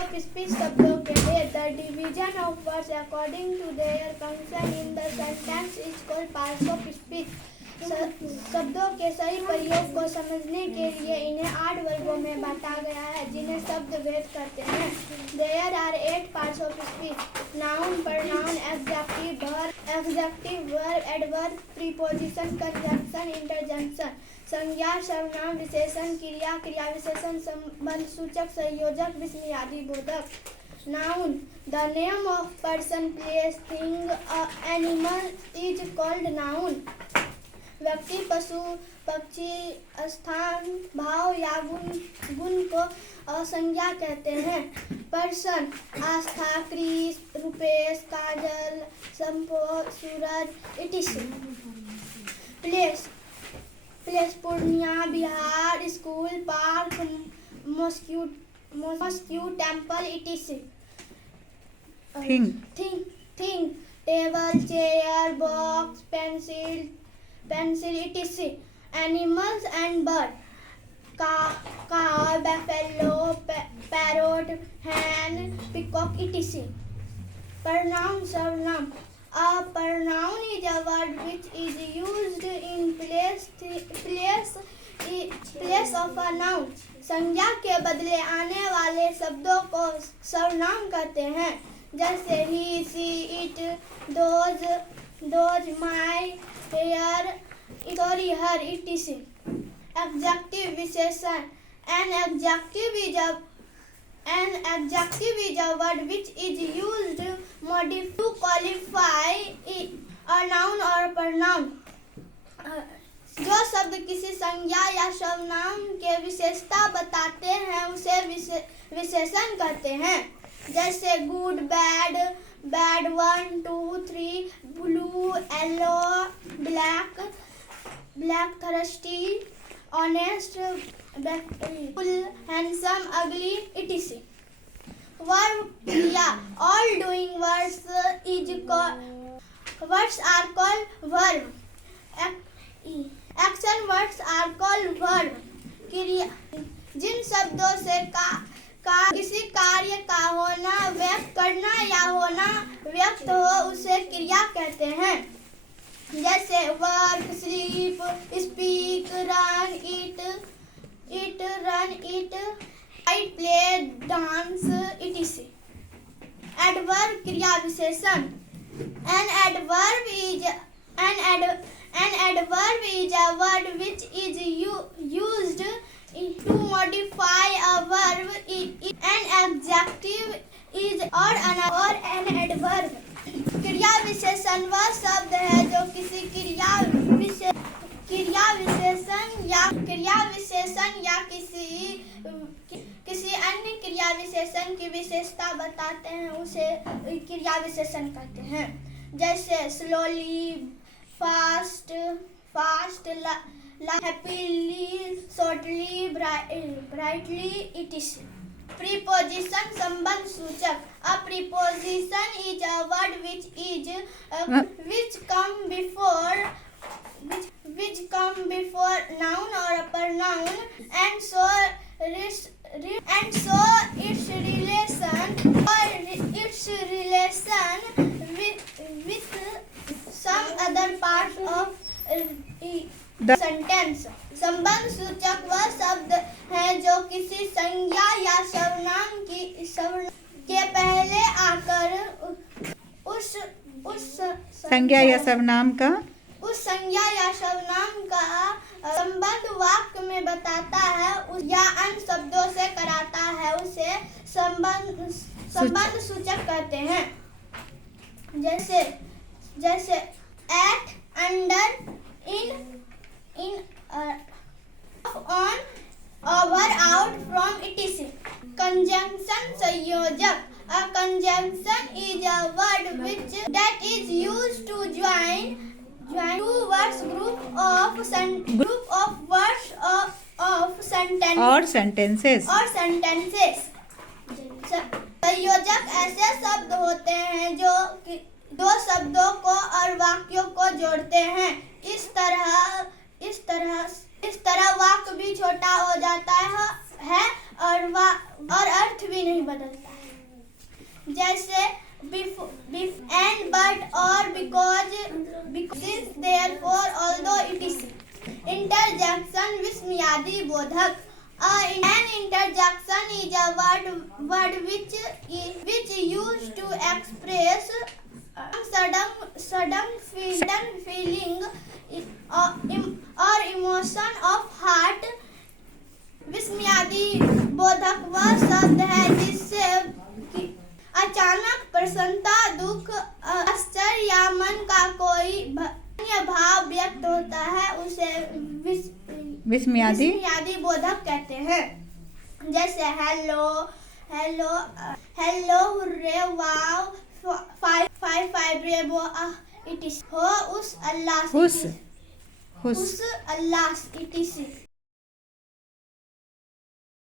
Of speech शब्दों के लिए the division of words according to their function in the sentence is called parts of speech. शब्दों के सही प्रयोग को समझने के लिए इन्हें 8 वर्गों में बांटा गया है, जिन्हें शब्द भेद कहते हैं। There are 8 parts of speech: noun, pronoun, adjective, verb, adverb, preposition, conjunction, interjection. संज्ञा, सर्वनाम, विशेषण, क्रिया, क्रिया विशेषण, संबंध सूचक, संयोजक, विस्मयादि बोधक। Noun: the name of person, place, thing, animal is called noun. व्यक्ति, पशु, पक्षी, स्थान, भाव या गुण को संज्ञा कहते हैं। Person: Aastha, Chris, Rupesh, Kajal, Sampo, Suraj, etc. Place: Purnia, Bihar, school, park, mosque, temple, etc. Thing: table, chair, box, pencil, etc. Animals and bird: cow, buffalo, parrot, hen, peacock, etc. Pronoun, सर्वनाम: A pronoun is a word which is used in place of a noun. संज्ञा के बदले आने वाले शब्दों को सर्वनाम कहते हैं, जैसे he, she, it, those, my, her, etc. Adjective, विशेषण: An adjective is a word which is used to qualify a noun or pronoun. जो शब्द किसी संज्ञा या सर्वनाम के विशेषता बताते हैं उसे विशेषण कहते हैं, जैसे good, bad, 1, 2, 3, blue, yellow, black, thirsty, honest, beautiful, handsome, ugly, etc. Verb, क्रिया: all doing words are called verb. Action words are called verb. क्रिया: जिन शब्दों से किसी कार्य का होना व्यक्त करना या होना व्यक्त हो उसे क्रिया कहते हैं, जैसे work, sleep, speak, run, eat, write, play, dance, etc. Adverb, क्रिया विशेषण: An adverb is a word which is used to modify a verb. An adjective is or an adverb. क्रिया विशेषण वह शब्द है जो किसी क्रिया विशेषण या किसी अन्य क्रिया विशेषण की विशेषता बताते हैं उसे क्रिया विशेषण कहते हैं, जैसे slowly, fast, happily, shortly, brightly, etc. Preposition, संबंध सूचक: A preposition is a word which come before noun or a pronoun and so its relation with some other parts of the sentence. संबंध सूचक वह शब्द है जो किसी संज्ञा या सर्वनाम के पहले आकर उस संज्ञा या सर्वनाम का संबंध वाक्य में बताता है या अन्य शब्दों से कराता है, उसे संबंध सूचक कहते हैं, जैसे at, under, in, on, over, out, from, etc. Conjunction, संयोजक: A conjunction is a word that is used to join two words group of words of sentences. संयोजक ऐसे शब्द होते हैं जो दो शब्दों को और वाक्यों को जोड़ते हैं। इस तरह वाक्य भी छोटा हो जाता है और अर्थ भी नहीं बदलता है, जैसे and but or because since therefore although it is interjection विस्मयादि बोधक. An interjection is a word which used to express sudden feeling or emotion of heart. विस्मयादि बोधक वह शब्द है जिससे अचानक प्रसन्नता, दुख, आश्चर्य या मन का कोई अन्य भाव व्यक्त होता है, उसे विस्मयादि बोधक कहते हैं. जैसे hello, hurray, wow, five bravo, it is हो, उस अल्लाह, इट इज